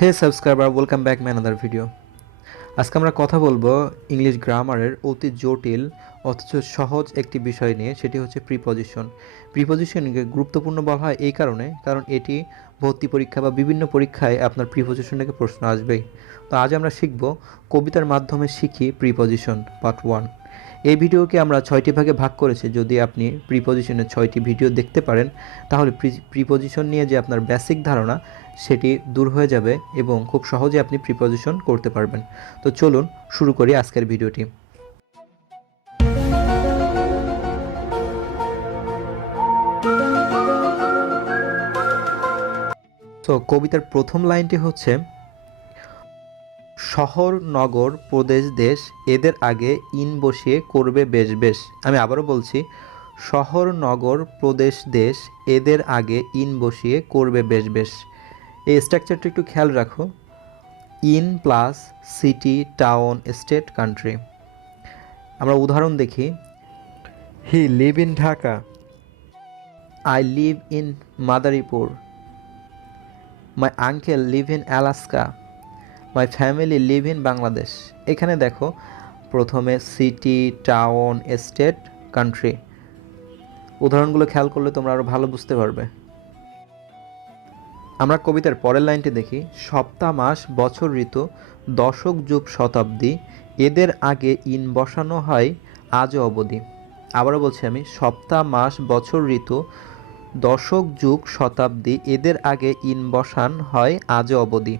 Hey subscriber, welcome back my another video. আজকে আমরা কথা বলবো ইংলিশ গ্রামারের অতি জটিল অথচ সহজ একটি বিষয় নিয়ে, সেটি হচ্ছে প্রিপজিশন। প্রিপজিশনকে গুরুত্বপূর্ণ বলা হয় এই কারণ এটি ভর্তি পরীক্ষা বা বিভিন্ন পরীক্ষায় আপনার প্রিপজিশন থেকে প্রশ্ন আসবেই। তো আজ আমরা শিখব কবিতার মাধ্যমে শিখি প্রিপজিশন পার্ট 1। এই ভিডিওকে আমরা 6টি ভাগে ভাগ করেছি। যদি আপনি প্রিপজিশনের 6টি ভিডিও দেখতে পারেন তাহলে প্রিপজিশন নিয়ে যে আপনার বেসিক ধারণা সেটি দূর হয়ে যাবে এবং খুব সহজে আপনি প্রিপজিশন করতে পারবেন। তো চলুন শুরু করি আজকের ভিডিওটি। তো কবিতার প্রথম লাইনটি হচ্ছে, শহর নগর প্রদেশ দেশ এদের আগে ইন বসিয়ে করবে বেশ বেশ। আমি আবারও বলছি, শহর নগর প্রদেশ দেশ এদের আগে ইন বসিয়ে করবে বেশ বেশ। এই স্ট্রাকচারটা একটু খেয়াল রাখো। In plus city, town, state, country. আমরা উদাহরণ দেখি। He live in Dhaka, I live in Madaripur, my uncle live in Alaska, my family live in Bangladesh. এখানে দেখো, প্রথমে সিটি, টাউন, স্টেট, কান্ট্রি। উদাহরণগুলো খেয়াল করলে তোমরা আরও ভালো বুঝতে পারবে। আমরা কবিতার পরের লাইনটি দেখি। সপ্তাহ, মাস, বছর, ঋতু, দশক, যুগ, শতাব্দী এদের আগে ইন বসানো হয় আজও অবধি। আবারও বলছি আমি, সপ্তাহ, মাস, বছর, ঋতু, দশক, যুগ, শতাব্দী এদের আগে ইন বসান হয় আজও অবধি।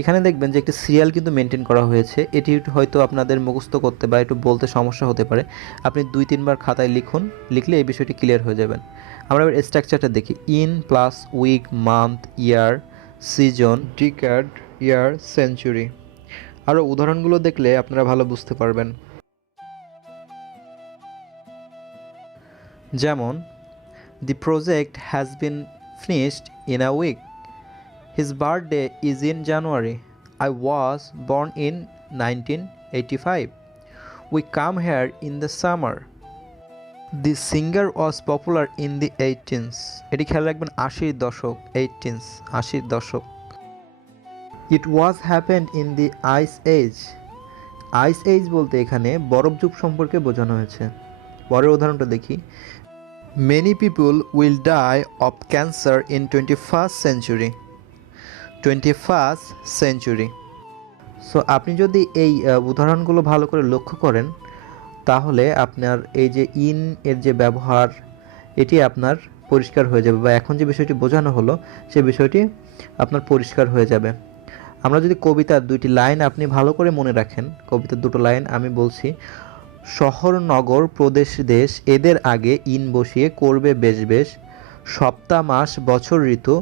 এখানে দেখবেন যে একটি সিরিয়াল কিন্তু মেনটেন করা হয়েছে। এটি হয়তো আপনাদের মুখস্থ করতে বা একটু বলতে সমস্যা হতে পারে। আপনি 2-3 বার খাতায় লিখুন, লিখলে এই বিষয়টি ক্লিয়ার হয়ে যাবেন। আমরা এবার স্ট্রাকচারটা দেখি। In plus week, month, year, season, decade, year, century. আরও উদাহরণগুলো দেখলে আপনারা ভালো বুঝতে পারবেন। যেমন, the project has been finished in a week, his birthday is in January, I was born in 1985, we come here in the summer, the singer was popular in the 18th। এটি খেয়াল রাখবেন, 80-র দশক, 18th 80-র দশক। It was happened in the ice age, ice age বলতে এখানে বরফ যুগ সম্পর্কে বোঝানো হয়েছে। পরের উদাহরণটা দেখি। Many people will die of cancer in 21st century, 21st century। So আপনি যদি এই উদাহরণগুলো ভালো করে লক্ষ্য করেন তাহলে আপনার এই যে ইন এর যে ব্যবহার এটি আপনার পরিষ্কার হয়ে যাবে, বা এখন যে বিষয়টি বোঝানো হলো সে বিষয়টি আপনার পরিষ্কার হয়ে যাবে। আমরা যদি কবিতার 2টি লাইন আপনি ভালো করে মনে রাখেন, কবিতার 2টো লাইন আমি বলছি। শহর নগর প্রদেশ দেশ এদের আগে ইন বসিয়ে করবে বেশ বেশ, সপ্তাহ, মাস, বছর, ঋতু,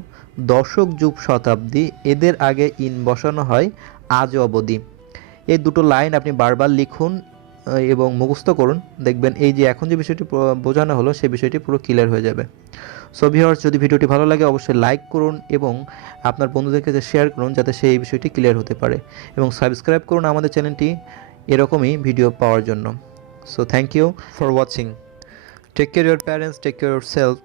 দশক, যুগ, শতাব্দী এদের আগে ইন বসানো হয় আজ অবধি। এই 2টো লাইন আপনি বারবার লিখুন এবং মুখস্থ করুন, দেখবেন এই যে এখন যে বিষয়টি বোঝানো হলো সেই বিষয়টি পুরো ক্লিয়ার হয়ে যাবে। সো ভিউয়ার্স, যদি ভিডিওটি ভালো লাগে অবশ্যই লাইক করুন এবং আপনার বন্ধুদের কাছে শেয়ার করুন যাতে সেই বিষয়টি ক্লিয়ার হতে পারে, এবং সাবস্ক্রাইব করুন আমাদের চ্যানেলটি এরকমই ভিডিও পাওয়ার জন্য। So thank you for watching. Take care of your parents, take care of yourself.